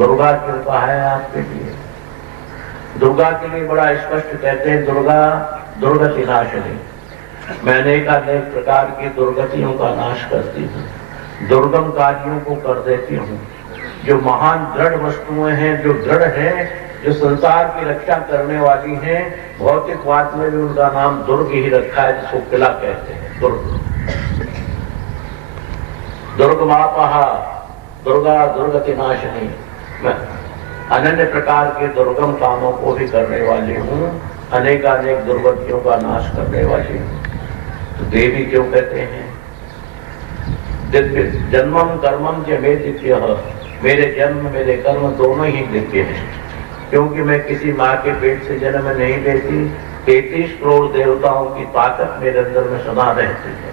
दुर्गा क्यों कहा है आपके लिए? दुर्गा के लिए बड़ा स्पष्ट कहते हैं, दुर्गा दुर्गति नाशिनी, मैं अनेक प्रकार की दुर्गतियों का नाश करती हूँ, दुर्गम कार्यों को कर देती हूँ। जो महान दृढ़ वस्तुएं हैं, जो दृढ़ हैं, जो संसार की रक्षा करने वाली हैं, भौतिकवाद में भी उनका नाम दुर्ग ही रखा है, जिसको किला कहते हैं, दुर्ग। दुर्गमापहा, दुर्गा दुर्गति नाशिनी, मैं अनन्य प्रकार के दुर्गम कामों को भी करने वाली हूँ, अनेकानेक दुर्गतियों का नाश करने वाली हूँ। तो देवी क्यों कहते हैं? दिव्य जन्मम कर्मम च मे दिव्य, मेरे जन्म मेरे कर्म दोनों ही दिव्य हैं, क्योंकि मैं किसी माँ के पेट से जन्म नहीं लेती। 33 करोड़ देवताओं की ताकत मेरे अंदर में सदा रहती है,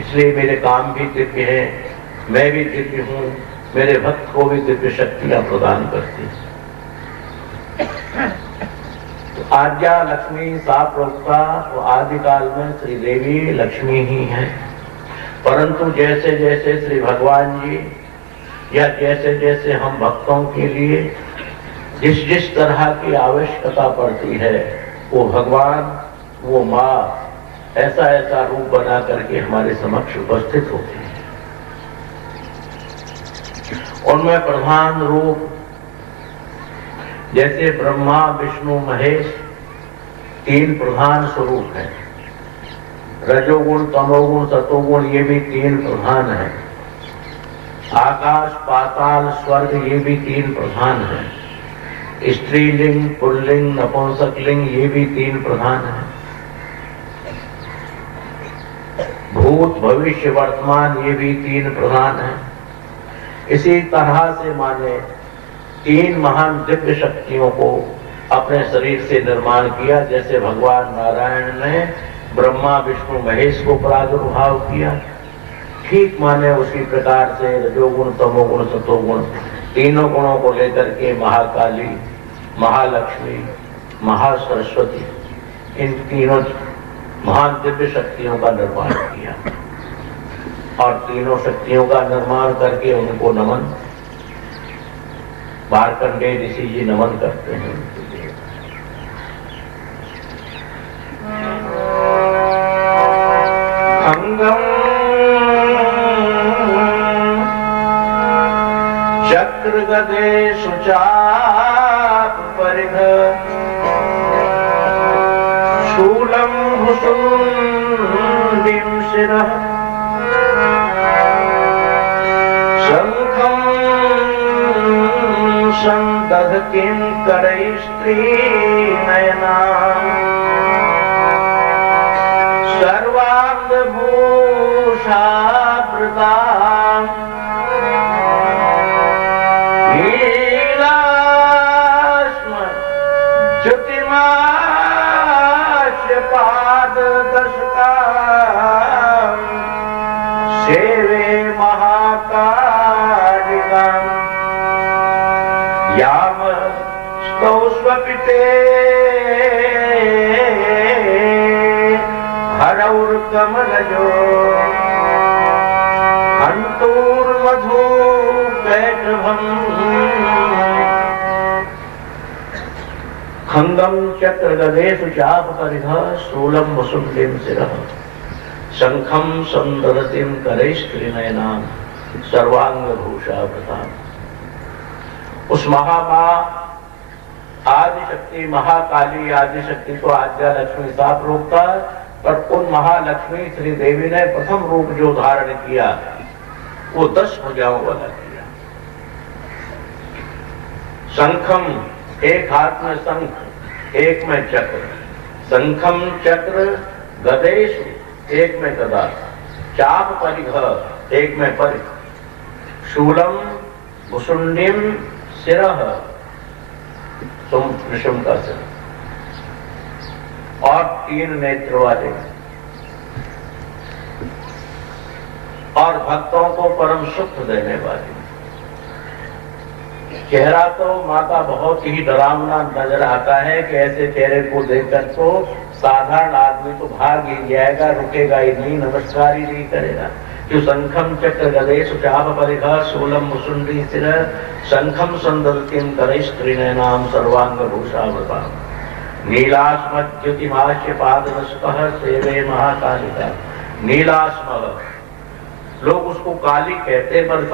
इसलिए मेरे काम भी दिव्य हैं, मैं भी दिव्य हूँ, मेरे भक्त को भी दिव्य शक्तियां प्रदान करती है। तो आद्या लक्ष्मी सा प्रोक्ता, तो आदिकाल में श्री देवी लक्ष्मी ही है, परंतु जैसे जैसे श्री भगवान जी या जैसे जैसे हम भक्तों के लिए जिस जिस तरह की आवश्यकता पड़ती है, वो भगवान, वो माँ ऐसा ऐसा रूप बना करके हमारे समक्ष उपस्थित होती है। उनमें प्रधान रूप जैसे ब्रह्मा विष्णु महेश 3 प्रधान स्वरूप हैं, रजोगुण तमोगुण सतोगुण ये भी 3 प्रधान हैं, आकाश पाताल स्वर्ग ये भी 3 प्रधान हैं, स्त्रीलिंग पुल्लिंग नपुंसकलिंग ये भी 3 प्रधान हैं, भूत भविष्य वर्तमान ये भी 3 प्रधान हैं। इसी तरह से माने 3 महान दिव्य शक्तियों को अपने शरीर से निर्माण किया, जैसे भगवान नारायण ने ब्रह्मा विष्णु महेश को प्रादुर्भाव किया, ठीक माने उसी प्रकार से रजोगुण तमोगुण सतोगुण तीनों गुणों को लेकर के महाकाली, महालक्ष्मी, महासरस्वती इन तीनों महान दिव्य शक्तियों का निर्माण किया, और तीनों शक्तियों का निर्माण करके उनको नमन मार्कंडेय ऋषि जी नमन करते हैं। अंगम चक्र गदे सुचाप परिध शूलम भुसुंडिम शिरः शंखम संदधकिं करैस्त्री नयना सर्वांग भूषा प्रदा पाद दशका सेवे महाकारिका याम स्तौष्वपिते हरौर कमलजो हंतूर्मधु कैटभम् खंगम चक्र गदेषु चाप परिध शूलम वसुंडिम शिरः शंखम संदधतिं करैस्त्रिनयनां सर्वांग भूषा प्रदान। उस महामाँ आदिशक्ति महाकाली आदिशक्ति को आद्या लक्ष्मी साफ रोकता, पर उन महालक्ष्मी श्री देवी ने प्रथम रूप जो धारण किया वो 10 भुजाओं वाला किया। शंखम एक हाथ में शंख एक में चक्र, शंखम चक्र गदेषु एक में गदा, चाप परिघ एक में परिघ, शूलम भुसुंडिम शिरः त्रिशूल का सिर, और 3 नेत्र वाले, और भक्तों को परम सुख देने वाली। चेहरा तो माता बहुत ही डरावना नजर आता है कि ऐसे चेहरे को देखकर तो साधारण आदमी तो भाग ही जाएगा, रुकेगा ही नहीं, नमस्कार ही नहीं करेगा, शंखम चक्र गदेश चाप परिघ शूलम मुसुंडी सिर शंखम संदतिम करैस्त्रिनयनाम सर्वांग भूषावृता नीलास्मद्युतिमाश्य पादनस्पः सेवे महाकालिका। नीलास्म लोग उसको काली कहते, पर